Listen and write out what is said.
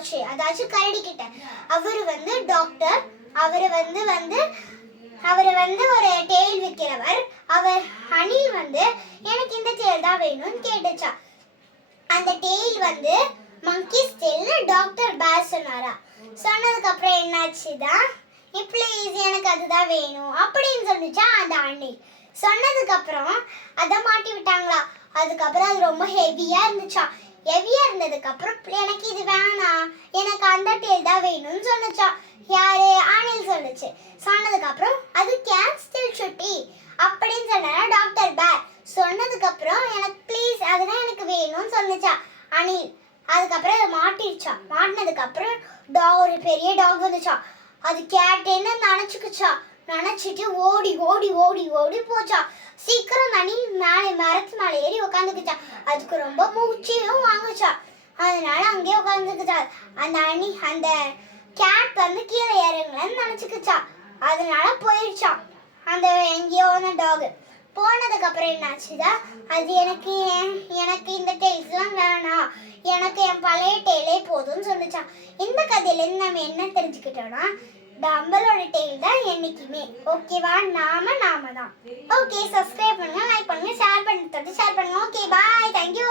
போச்சு, அதாச்சும் கரடி கிட்ட. அவரு டாக்டர். அவரு ஒரு டெய்ல் விற்கிறவர். அவர் அணில் எனக்கு இந்த டெய்ல் தான் வேணும்னு கேட்டுச்சா. அந்த டெய்ல் மங்கீஸ் டெய்ல் டாக்டர் பேர் சொன்னாரா. சொன்னதுக்கு அப்புறம் என்னாச்சுதான், ப்ளீஸ் எனக்கு அதுதான் வேணும் அப்படின்னு சொன்னிச்சா அந்த அணில். சொன்னதுக்கு அப்புறம் அதை மாட்டி விட்டாங்களா. அதுக்கப்புறம் அது ரொம்ப ஹெவியா இருந்துச்சா. ஹெவியா இருந்ததுக்கு அப்புறம் எனக்கு இது வேணாம், எனக்கு அந்த டெய்ல் தான் வேணும்னு சொன்னிச்சா. யாரு? அணில் சொல்லுச்சு. சொன்னதுக்கு அப்புறம் அது கேன்ஸ்டில் சுட்டி அப்படின்னு சொன்னாரா டாக்டர் பேர். சொன்னதுக்கு அப்புறம் எனக்கு ப்ளீஸ் அதுதான் எனக்கு வேணும்னு சொன்னிச்சா அணில். அதுக்கப்புறம் அதை மாட்டிடுச்சா. மாட்டினதுக்கு அப்புறம் ஒரு பெரிய டாக் வந்துச்சா. அது கேட்டேன்னு நினைச்சுக்குச்சா. நினைச்சிட்டு ஓடி ஓடி ஓடி ஓடி போச்சா. சீக்கிரம் அணில் மரத்து மேலே ஏறி உட்காந்துக்குச்சா. அதுக்கு ரொம்ப மூச்சியும் வாங்குச்சா. அதனால அங்கேயே உட்காந்துக்குச்சா. அந்த கேட் கீழே இறங்கலன்னு நினைச்சுக்குச்சா. அதனால போயிடுச்சா அந்த எங்கேயோ டாக். போனதுக்கு அப்புறம் என்னாச்சுதா, அது எனக்கு இந்த டெய்ல்ஸ்லாம் வேணாம், எனக்கு என் பழைய டெய்லே போதும்னு சொன்னிச்சா. இந்த கதையிலேருந்து நம்ம என்ன தெரிஞ்சுக்கிட்டோம்னா, நம்மளோட டெய்ல் தான் என்னைக்குமே ஓகேவா, நாம தான். ஓகே, சப்ஸ்கிரைப் பண்ணுங்க, லைக் பண்ணுங்க, ஷேர் பண்ணுங்க. ஓகே, பாய், தேங்க்யூ.